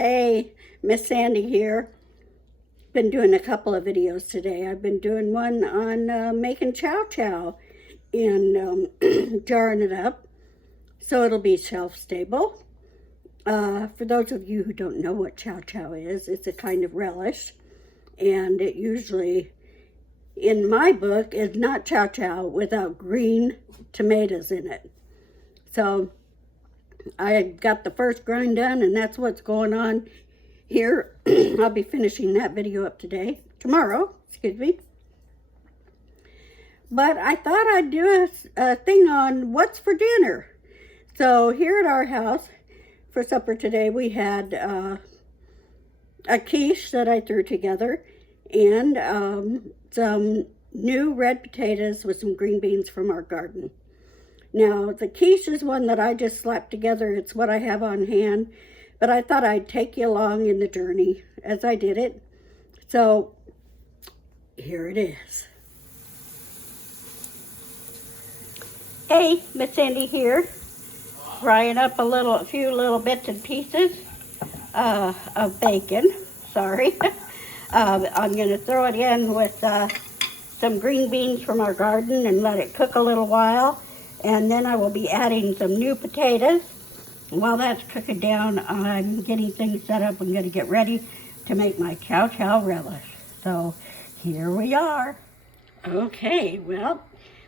Hey, Miss Sandy here. Been doing a couple of videos today. I've been doing one on making chow chow and jarring it up so it'll be shelf-stable. For those of you who don't know what chow chow is, it's a kind of relish, and it usually, in my book, is not chow chow without green tomatoes in it. So I got the first grind done, and that's what's going on here. I'll be finishing that video up tomorrow, excuse me. But I thought I'd do a thing on what's for dinner. So here at our house for supper today, we had a quiche that I threw together, and some new red potatoes with some green beans from our garden. Now, the quiche is one that I just slapped together. It's what I have on hand, but I thought I'd take you along in the journey as I did it. So, here it is. Hey, Miss Sandy here, frying up a few little bits and pieces of bacon. Sorry. I'm going to throw it in with some green beans from our garden and let it cook a little while. And then I will be adding some new potatoes. While that's cooking down, I'm getting things set up. I'm going to get ready to make my chow chow relish. So here we are. Okay, well,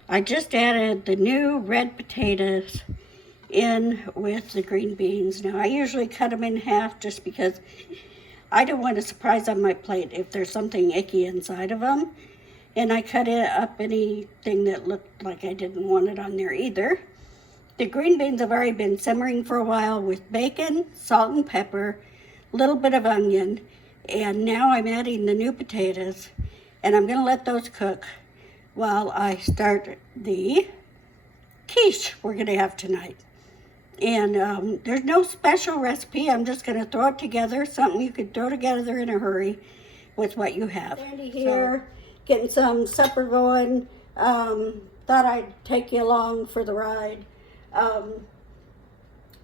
I just added the new red potatoes in with the green beans. Now, I usually cut them in half just because I don't want a surprise on my plate if there's something icky inside of them. And I cut it up anything that looked like I didn't want it on there either. The green beans have already been simmering for a while with bacon, salt and pepper, a little bit of onion, and now I'm adding the new potatoes, and I'm going to let those cook while I start the quiche we're going to have tonight. And there's no special recipe. I'm just going to throw it together, something you could throw together in a hurry with what you have. Sandy here. Getting some supper going. Thought I'd take you along for the ride.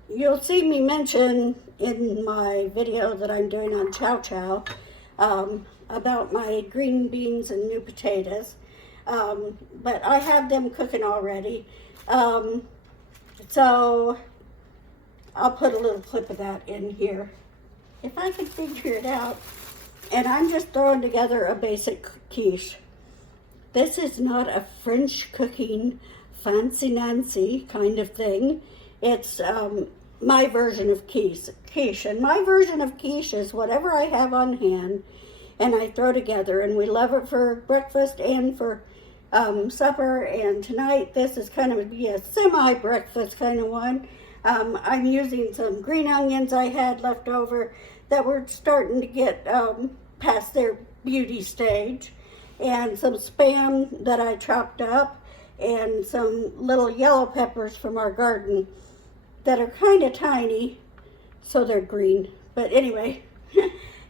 You'll see me mention in my video that I'm doing on chow chow about my green beans and new potatoes. But I have them cooking already. So I'll put a little clip of that in here if I can figure it out. And I'm just throwing together a basic quiche. This is not a French cooking fancy-nancy kind of thing. It's my version of quiche. And my version of quiche is whatever I have on hand and I throw together. And we love it for breakfast and for supper. And tonight this is kind of be a semi-breakfast kind of one. I'm using some green onions I had left over that were starting to get past their beauty stage, and some Spam that I chopped up, and some little yellow peppers from our garden that are kind of tiny, so they're green. But anyway,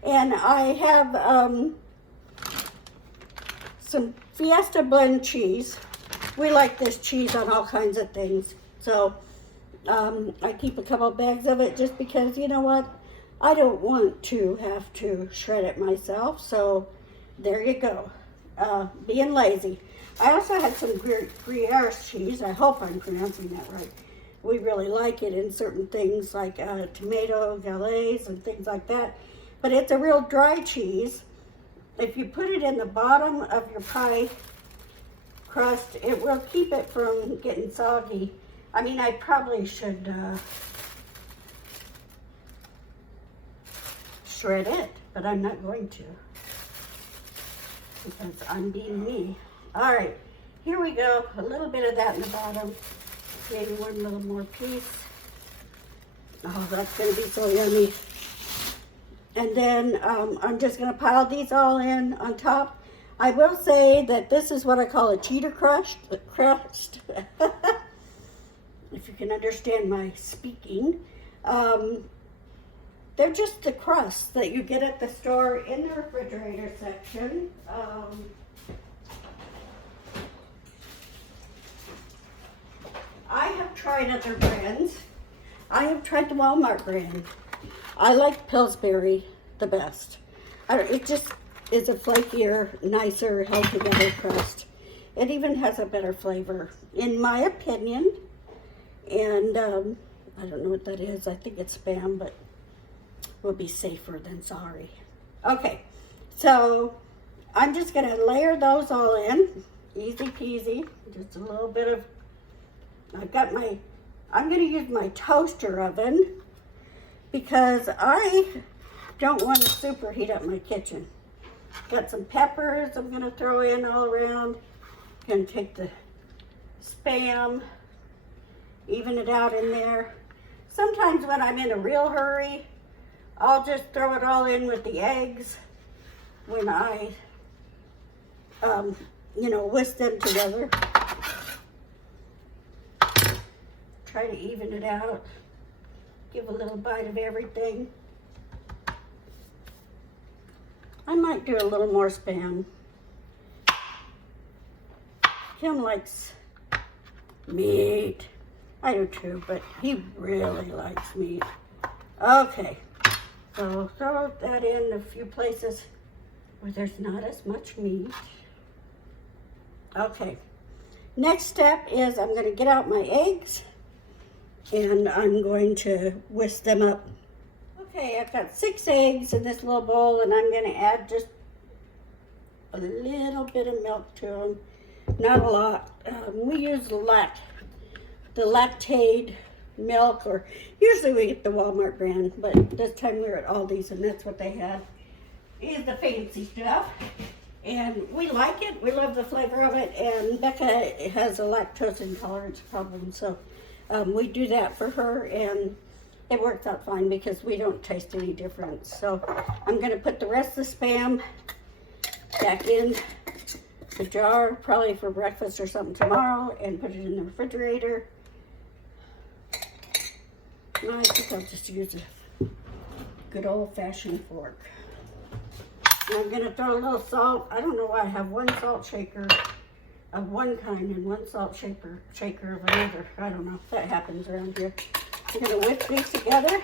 and I have some Fiesta blend cheese. We like this cheese on all kinds of things, so I keep a couple bags of it just because, you know what, I don't want to have to shred it myself, so there you go, being lazy. I also had some Gruyere cheese. I hope I'm pronouncing that right. We really like it in certain things like tomato galets and things like that, but it's a real dry cheese. If you put it in the bottom of your pie crust, it will keep it from getting soggy. I mean, I probably should shred it, but I'm not going to because I'm being me. All right, here we go. A little bit of that in the bottom. Maybe one little more piece. Oh, that's going to be so yummy. And then I'm just going to pile these all in on top. I will say that this is what I call a cheater crust. If you can understand my speaking. They're just the crusts that you get at the store in the refrigerator section. I have tried other brands. I have tried the Walmart brand. I like Pillsbury the best. It just is a flakier, nicer, held together crust. It even has a better flavor, in my opinion. And I don't know what that is. I think it's Spam, but we'll be safer than sorry. Okay, so I'm just gonna layer those all in. Easy peasy, just a little bit of, I'm gonna use my toaster oven because I don't want to superheat up my kitchen. Got some peppers I'm gonna throw in all around. Gonna take the Spam, even it out in there. Sometimes when I'm in a real hurry, I'll just throw it all in with the eggs when I, whisk them together. Try to even it out. Give a little bite of everything. I might do a little more Spam. Kim likes meat. I do too, but he really likes meat. Okay, so throw that in a few places where there's not as much meat. Okay, next step is I'm gonna get out my eggs and I'm going to whisk them up. Okay, I've got 6 eggs in this little bowl and I'm gonna add just a little bit of milk to them. Not a lot. We use the Lactaid milk, or usually we get the Walmart brand, but this time we were at Aldi's and that's what they had. Is the fancy stuff. And we like it. We love the flavor of it. And Becca has a lactose intolerance problem, so we do that for her, and it works out fine because we don't taste any difference. So I'm going to put the rest of the Spam back in the jar, probably for breakfast or something tomorrow, and put it in the refrigerator. I think I'll just use a good old-fashioned fork. And I'm gonna throw a little salt. I don't know why I have one salt shaker of one kind and one salt shaker of another. I don't know. That happens around here. I'm gonna whip these together.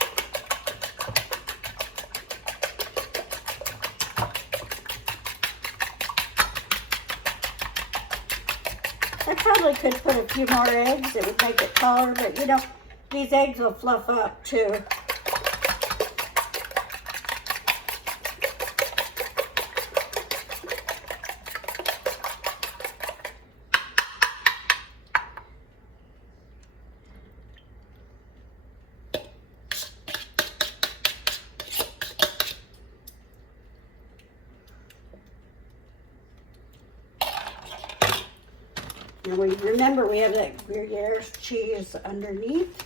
I probably could put a few more eggs. It would make it taller, but you know, these eggs will fluff up too. And remember we have that Gruyere cheese underneath.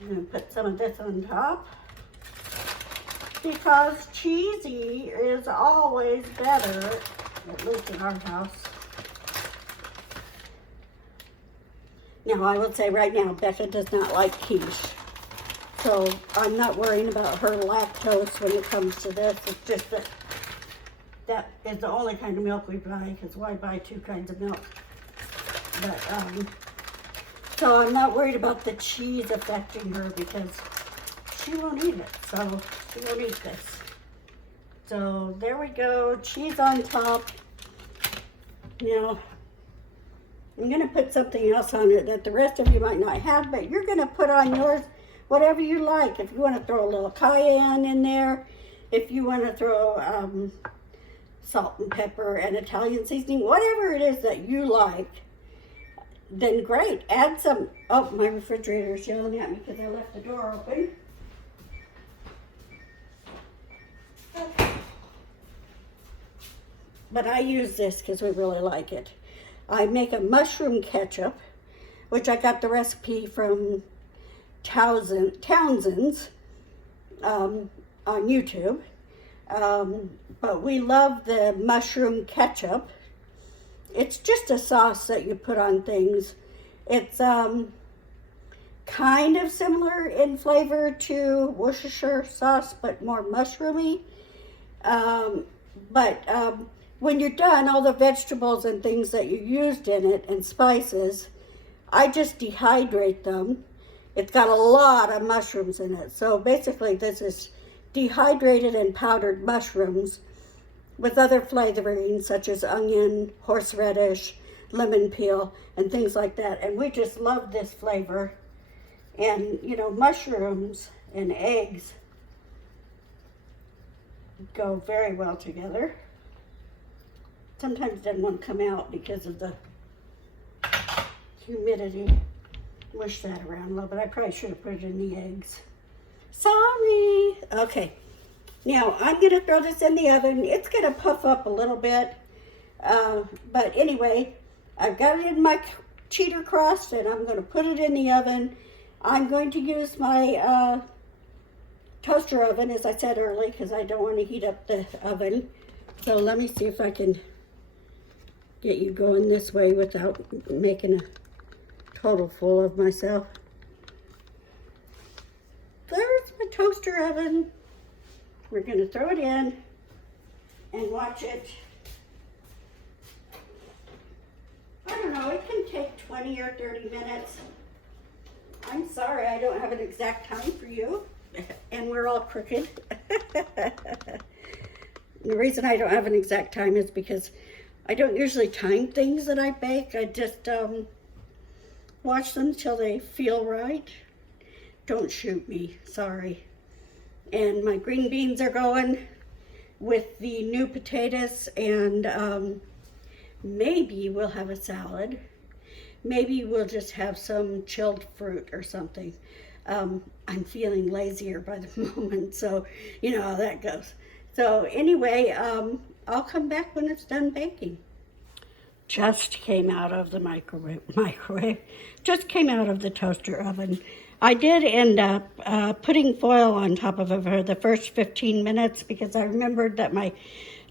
I'm going to put some of this on top because cheesy is always better, at least in our house. Now I will say right now, Becca does not like quiche. So I'm not worrying about her lactose when it comes to this. It's just that that is the only kind of milk we buy, because why buy 2 kinds of milk? But, so I'm not worried about the cheese affecting her because she won't eat it. So she won't eat this. So there we go, cheese on top. Now, I'm gonna put something else on it that the rest of you might not have, but you're gonna put on yours whatever you like. If you wanna throw a little cayenne in there, if you wanna throw, salt and pepper and Italian seasoning, whatever it is that you like, then great. Add some. Oh, my refrigerator is yelling at me because I left the door open. But I use this because we really like it. I make a mushroom ketchup, which I got the recipe from Townsend's on YouTube. But we love the mushroom ketchup. It's just a sauce that you put on things. It's kind of similar in flavor to Worcestershire sauce, but more mushroomy. When you're done, all the vegetables and things that you used in it and spices, I just dehydrate them. It's got a lot of mushrooms in it. So basically this is dehydrated and powdered mushrooms with other flavorings such as onion, horseradish, lemon peel, and things like that. And we just love this flavor. And, you know, mushrooms and eggs go very well together. Sometimes it doesn't want to come out because of the humidity. Mush that around a little bit. I probably should have put it in the eggs. Sorry. Okay. Now, I'm going to throw this in the oven. It's going to puff up a little bit. But anyway, I've got it in my cheater crust, and I'm going to put it in the oven. I'm going to use my toaster oven, as I said earlier, because I don't want to heat up the oven. So let me see if I can get you going this way without making a total fool of myself. There's my toaster oven. We're going to throw it in and watch it. I don't know, it can take 20 or 30 minutes. I'm sorry, I don't have an exact time for you, and we're all crooked. The reason I don't have an exact time is because I don't usually time things that I bake. I just watch them till they feel right. Don't shoot me, sorry. And my green beans are going with the new potatoes, and maybe we'll have a salad. Maybe we'll just have some chilled fruit or something. I'm feeling lazier by the moment, so you know how that goes. So anyway, I'll come back when it's done baking. Just came out of the microwave. Just came out of the toaster oven. I did end up putting foil on top of it for the first 15 minutes because I remembered that my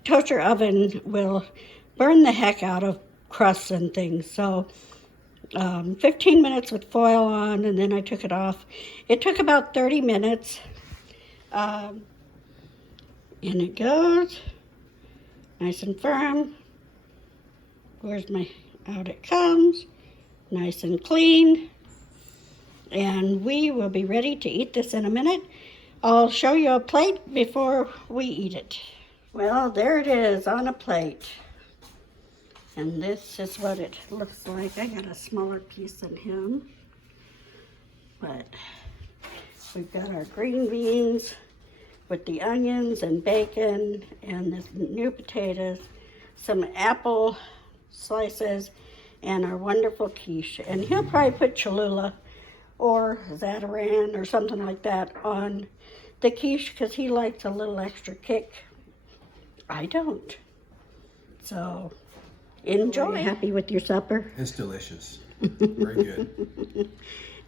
toaster oven will burn the heck out of crusts and things. So 15 minutes with foil on, and then I took it off. It took about 30 minutes. In it goes, nice and firm. Where's my, out it comes, nice and clean. And we will be ready to eat this in a minute. I'll show you a plate before we eat it. Well, there it is on a plate. And this is what it looks like. I got a smaller piece than him. But we've got our green beans with the onions and bacon and the new potatoes, some apple slices, and our wonderful quiche. And he'll probably put Cholula or Zatarain or something like that on the quiche because he likes a little extra kick. I don't. So enjoy. Are you happy with your supper? It's delicious. Very good.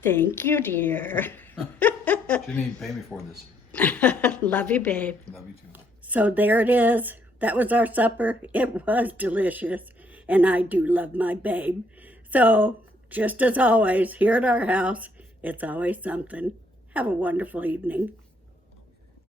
Thank you, dear. Shouldn't even pay me for this. Love you, babe. Love you too. So there it is. That was our supper. It was delicious. And I do love my babe. So just as always, here at our house, it's always something. Have a wonderful evening.